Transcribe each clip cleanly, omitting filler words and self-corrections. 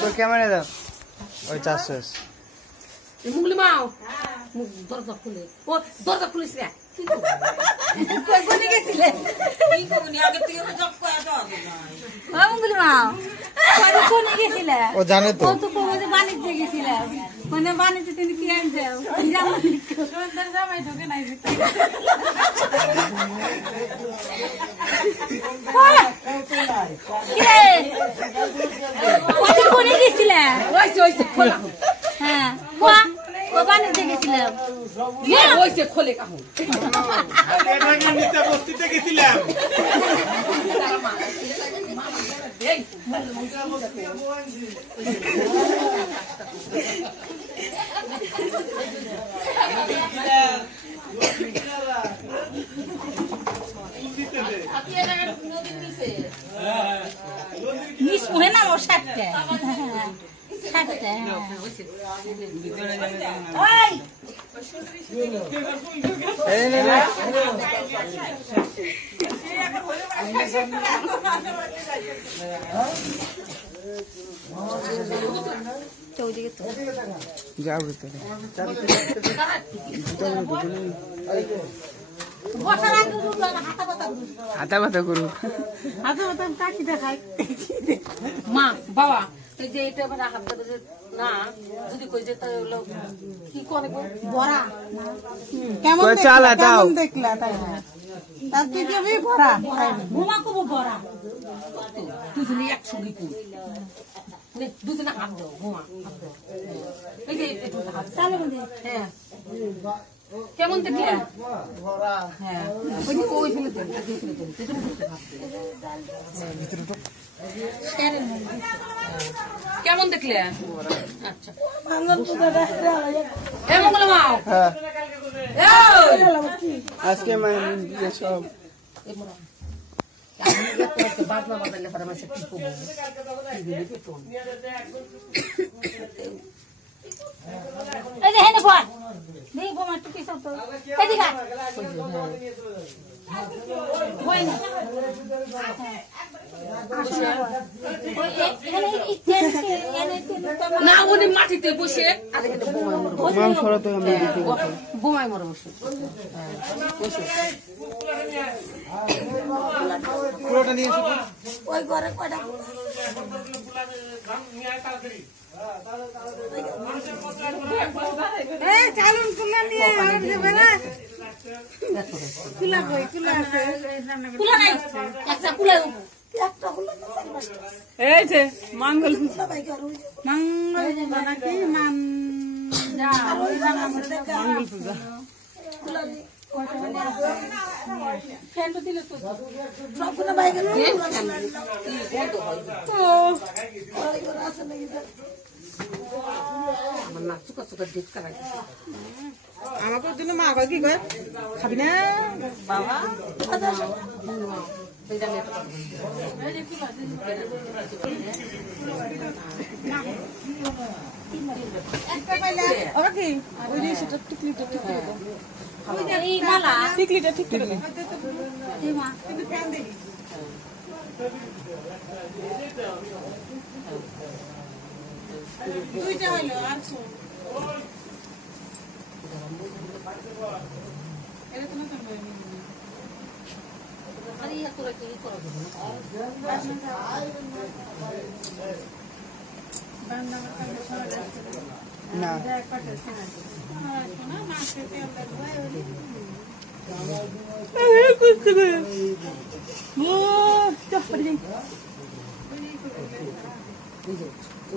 তোর ক্যামেরা দাও ওই 400 মুগলি মাও মুগ দরজা খুলে ও দরজা খুলিস রে কই কোনে গেছিলে কি কোনে আগে থেকে জব করা দাও ও মুগলি মাও কোনে গেছিলে ও জানে তো ও তো কোনে বাণিজ্যে গেছিলে কোনে বাণিজ্যে তুমি কি আনছে সুন্দর জামাই ঢোকে নাই কোনে গেছিলে ওই খোলা হ্যাঁ ও বাণিজ্যে গেছিলাম ওইসে খোলে কাহু এটা নিতে বস্তিতে গেছিলাম নিস মোহে না ও সাতটা হাতা ব্যথা করুক কাকি দেখায় মা বাবা এই যে এটা মানে হাত ধরে না যদি কই যে কি করে বড়া কেমন চালা দাও দেখলা তাই তার তুই যাবি ভরা ঘুমা কব বড়া দুজনে একসঙ্গে কই দুজনে হাত দাও ঘুমা হাত দাও এই যে একটু হাত চালে বন্ধে হ্যাঁ কেমন দেখলে হ্যাঁ ওই যে কই ফেলে দেন এটা বুঝতে পারছি ভিতরে তো কেমন দেখলে আচ্ছা আজকে সব বাজনা বাজাইলে পরে মানুষ কি করবো না উনি মাটিতে বসে বোমায় মরে বসে ওই ঘরে কয়টা চালুন কুলা নিয়ে যাবে না কুলা কই কুলা আছে কুলা নাই একটা কুলা এই যে মঙ্গল মঙ্গল নাকি মান মঙ্গল পূজা আমাকে জন্য মা কি কয় খাবি না বাবা কি ওই যে সেটা টিকলিটা টিকলিটা টিকলিটা দুইটা হইলো আর না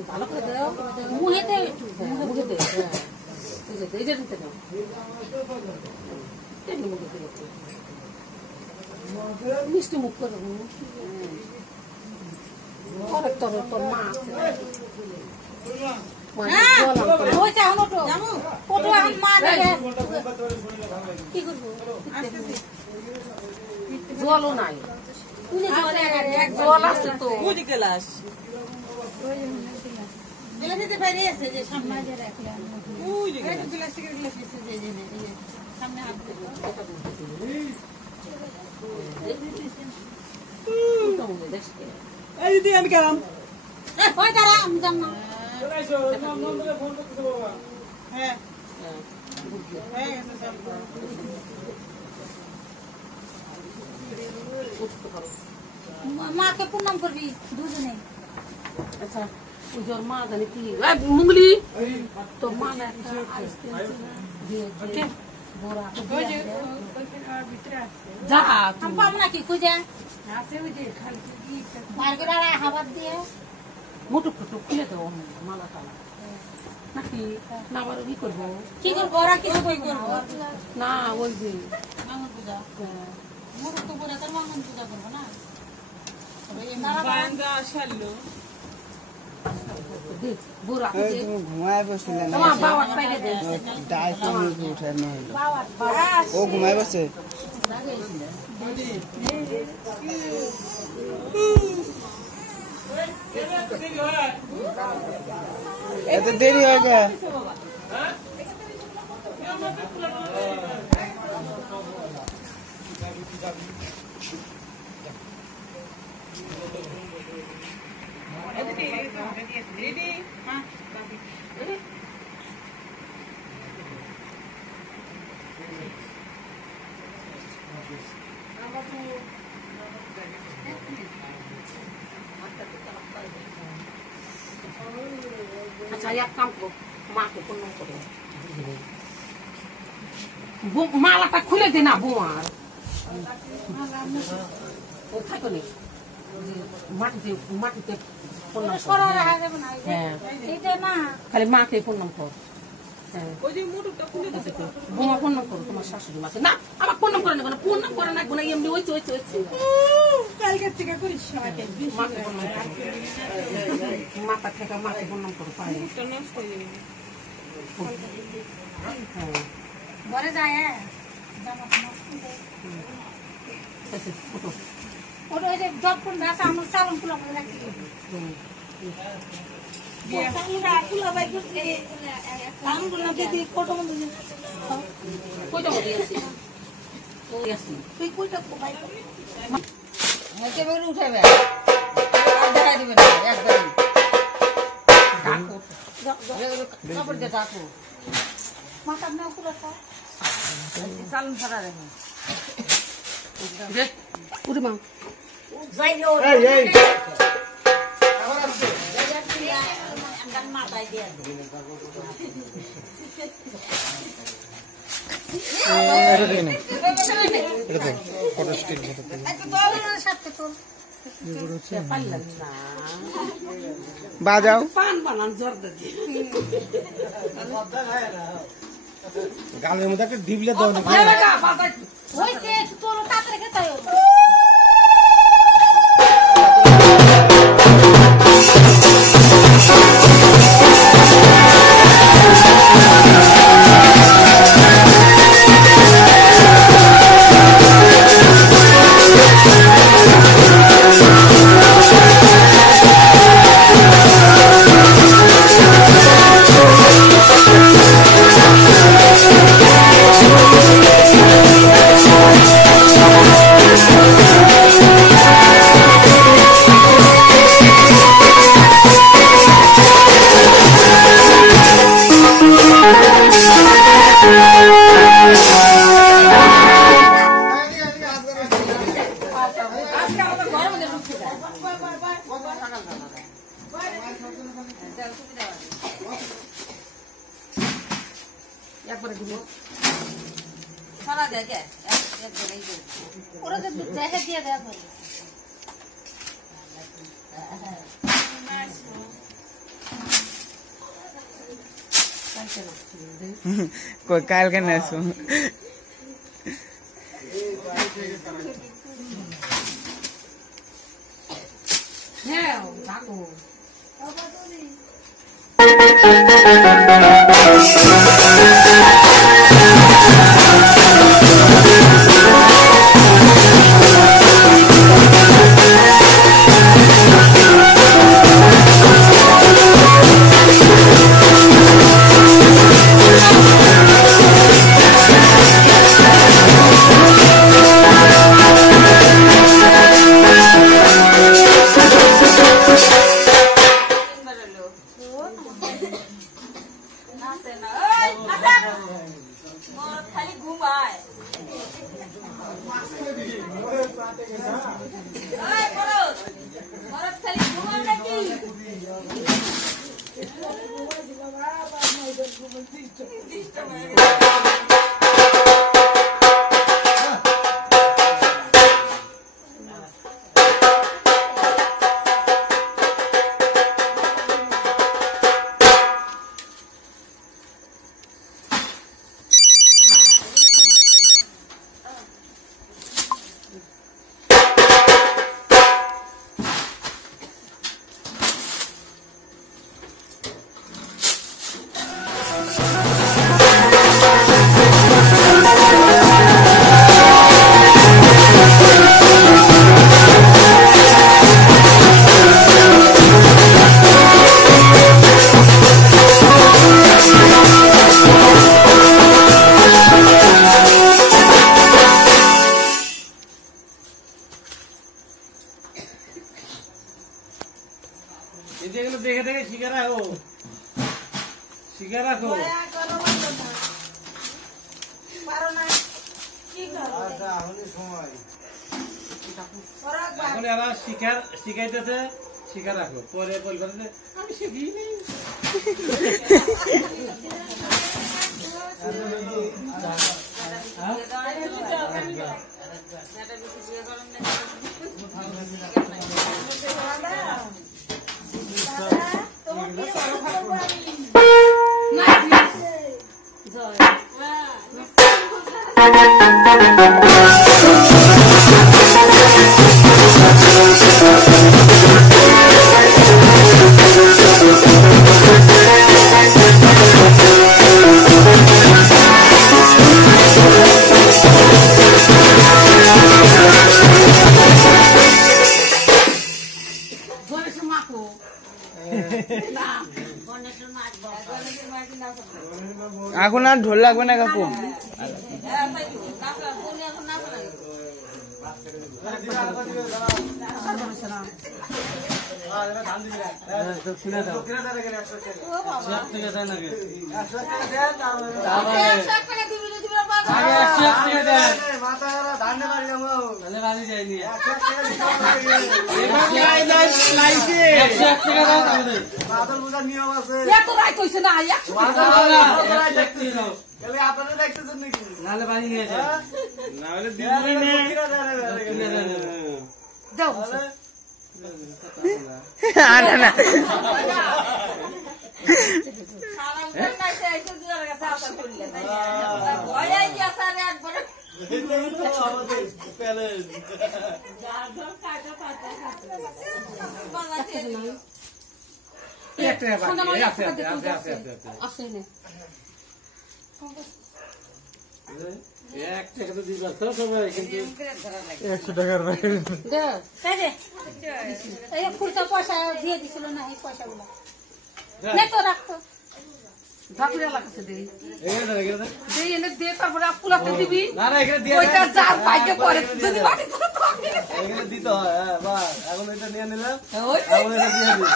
ভালো করে দাও মুহে দে মুহে দে এই যে দিতে দাও মিষ্টি মুখ করে অনেক তোর মা আছে জলও নাই জল আছে তো গ্লাস আমি গেলাম ওই দাঁড়া আমি জান না হ্যাঁ হ্যাঁ গেছে সব। মাকে প্রণাম করবি দুজনে আচ্ছা পুজোর মা জানি কি মুঙ্গলি তো মা একটা দিয়ে বোরা যা আমি পাবো নাকি খুঁজে মার্কেট হাবার দিয়ে মুটুক ফুটুক খুলে দাও মালাটা নাকি না আবার ই করবো কি করবো ওরা কিছু বই করবো না ওই যে মাঙ্গন পূজা মুরুখ তো পরে তার মাঙ্গন পূজা করবো না বারান্দা সারলো বোরা এই তুমি ঘুমায় বসছিলে না তোমার বাবা পাইলে দে ডাই তুমি উঠে না হইলো ও ঘুমায় বসে এত দেরি হয়ে গেল আচ্ছা এক কাম করো মাকে প্রণাম করো মালাটা খুলে দে না বোয়ার ও থাকো নি মাটিতে মাটিতে প্রণাম কর সরা রাখা যাবে না হ্যাঁ এইটা না খালি মাকে প্রণাম কর হ্যাঁ ওই যে মুটুকটা খুলে দিতে বোমা প্রণাম করো তোমার শাশুড়ি মাকে না আমার প্রণাম করে না প্রণাম করে না গোনা এমনি ওই ওই কালকের থেকে করিস সবাইকে মাকে প্রণাম করো মাথা থেকে মাকে প্রণাম করো পায়ে মুটটা নষ্ট হয়ে যাবে হ্যাঁ ঘরে যায় জামা আচ্ছা ফটো ওটা ওই যে যতক্ষণ রাখা আমার চালন খোলা করে রাখি কইটা মরি আছে ওই আছে তুই কইটা কোবাই একেবারে উঠাবে দেখা দিবে না একবারে কাপড় দিয়ে ডাকো মাথা না খোলা চালন ছাড়া রেখে উঠে মা মাথায় দিয়ে পারলাম না বাজাও পান বানান জর্দা দিয়ে গালের মধ্যে একটা ডিবলে দাও না ওই যে তোর তাড়াতাড়ি খেতে হবে একবারে দিলে ছাড়া দেখে একবারে ওরা যে দেখে দিয়ে দেয়া করে কই কালকে না আসো হ্যাঁ থাকো Thank যেগুলো দেখে দেখে শিখে রাখো, শিখে রাখো। এখন এরা শিখাইতেছে, শিখে রাখো, পরে বলবে যে আমি শিখিনি। এখন আর ঢোল লাগবে না কাকু। পয়সা দিয়ে দিছিল না এই পয়সাগুলো রাখতো ঠাকুরের কাছে দেই এনে দে, তারপরে পুলাতে দিবি। ওইটা যার ভাগ্যে পড়ে যদি বাড়ি এখানে দিতে হয়। হ্যাঁ বাস, এখন এটা নিয়ে নিলাম, এখন এটা দিয়ে দিই।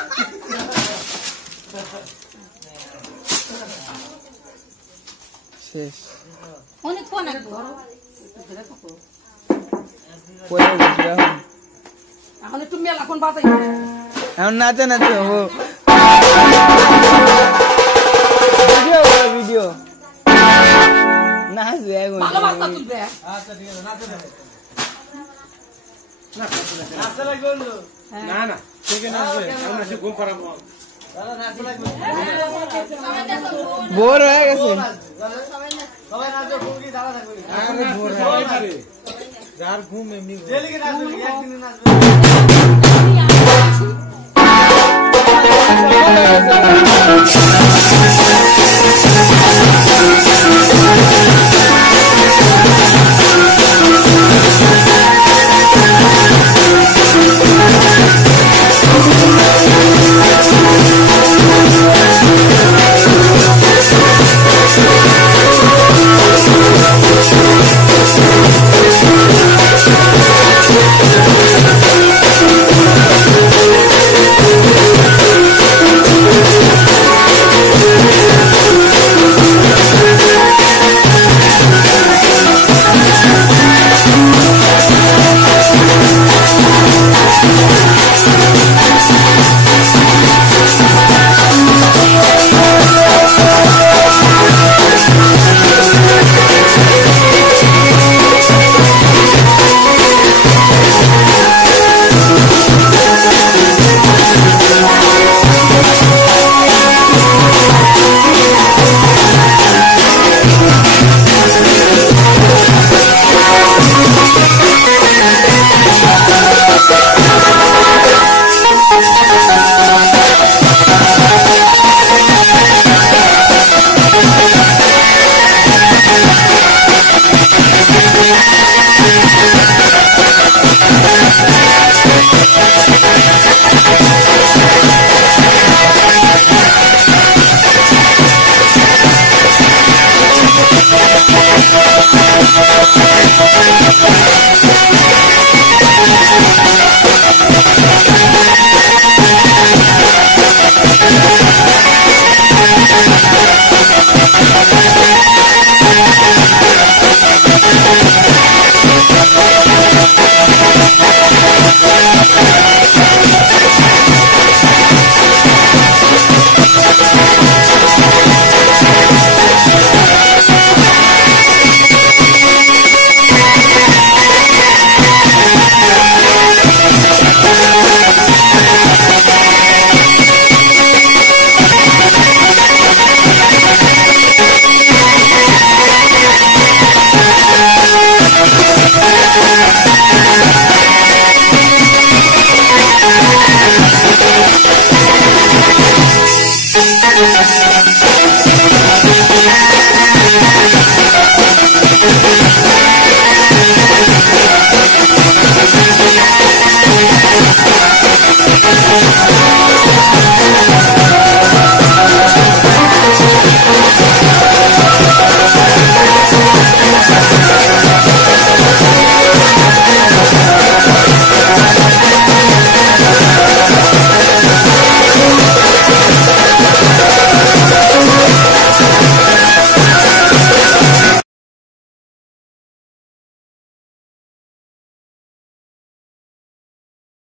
শেষ অনেক ফোন এখন একটু মেলা ফোন বাজাই এখন নাচে নাচে হবো। ভিডিও নাচবে এখন। তুলবে আচ্ছা ঠিক আছে, নাচতে দেবে। নাচতে লাগবে না, না ঠিক নাচবে, আমরা সে ঘুম পাড়াবো। নাচতে লাগবে, বোর হয়ে গেছে। সবাই নাচবে, ঘুম কি দাঁড়া থাকবে? সবাই পারে, যার ঘুম এমনি ডেলি নাচবে, একদিনে নাচবে।